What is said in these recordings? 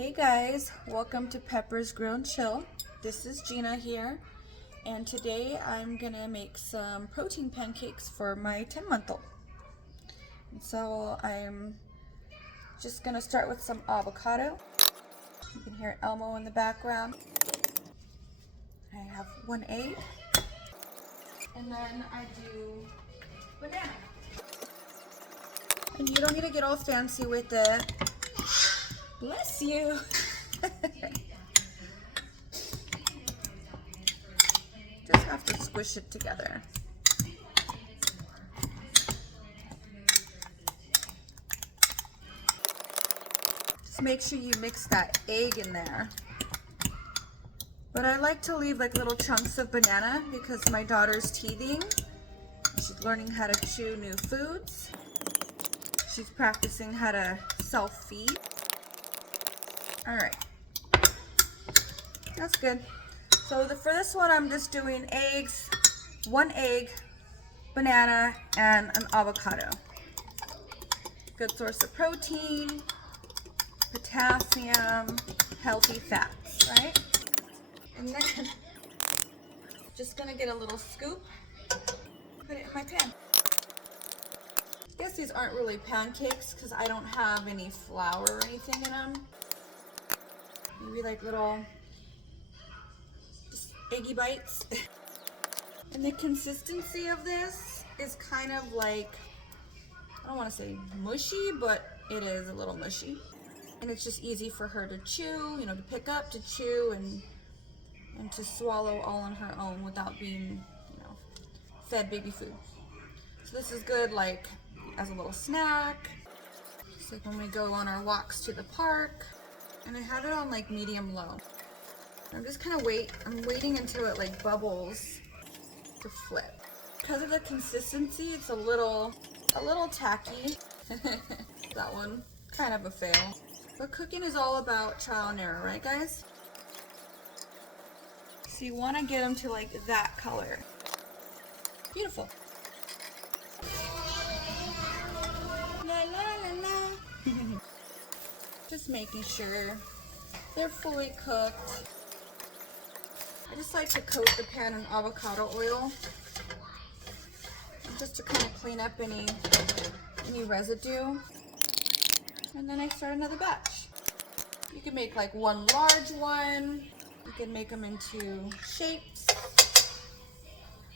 Hey guys, welcome to Pepper's Grill and Chill. This is Gina here, and today I'm gonna make some protein pancakes for my 10-month-old. And so I'm just gonna start with some avocado. You can hear Elmo in the background. I have 1 egg, and then I do banana. And you don't need to get all fancy with it. Bless you. Just have to squish it together. Just make sure you mix that egg in there. But I like to leave like little chunks of banana because my daughter's teething. She's learning how to chew new foods. She's practicing how to self-feed. All right, that's good. So for this one, I'm just doing eggs, 1 egg, banana, and an avocado. Good source of protein, potassium, healthy fats, right? And then just gonna get a little scoop, put it in my pan. I guess these aren't really pancakes because I don't have any flour or anything in them. Maybe like little just eggy bites. And the consistency of this is kind of like, I don't want to say mushy, but it is a little mushy. And it's just easy for her to chew, you know, to pick up, to chew, and to swallow all on her own without being, you know, fed baby food. So this is good like as a little snack. It's like when we go on our walks to the park. And I have it on like medium low. I'm just kind of I'm waiting until it like bubbles to flip. Because of the consistency, it's a little tacky. That one, kind of a fail. But cooking is all about trial and error, right guys? So you want to get them to like that color. Beautiful. La la la la. Just making sure they're fully cooked. I just like to coat the pan in avocado oil just to kind of clean up any residue. And then I start another batch. You can make like 1 large one. You can make them into shapes.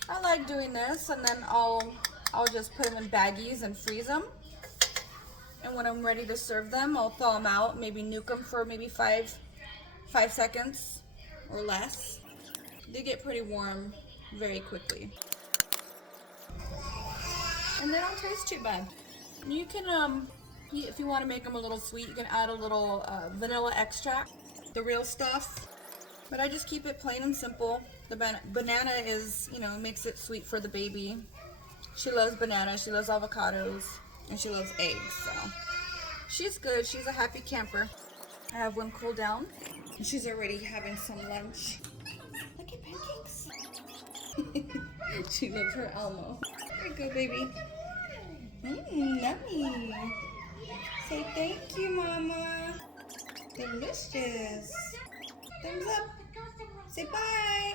I like doing this, and then I'll just put them in baggies and freeze them. And when I'm ready to serve them, I'll thaw them out, maybe nuke them for maybe 5 seconds or less. They get pretty warm very quickly. And they don't taste too bad. You can, if you want to make them a little sweet, you can add a little vanilla extract, the real stuff. But I just keep it plain and simple. The banana is, you know, makes it sweet for the baby. She loves banana, she loves avocados, and she loves eggs, so she's good. She's a happy camper. I have one cool down, and she's already having some lunch. Look at Pancakes. She loves her Elmo. There you go, baby. Yummy. Say thank you, Mama. Delicious. Thumbs up. Say bye.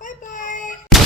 Bye-bye.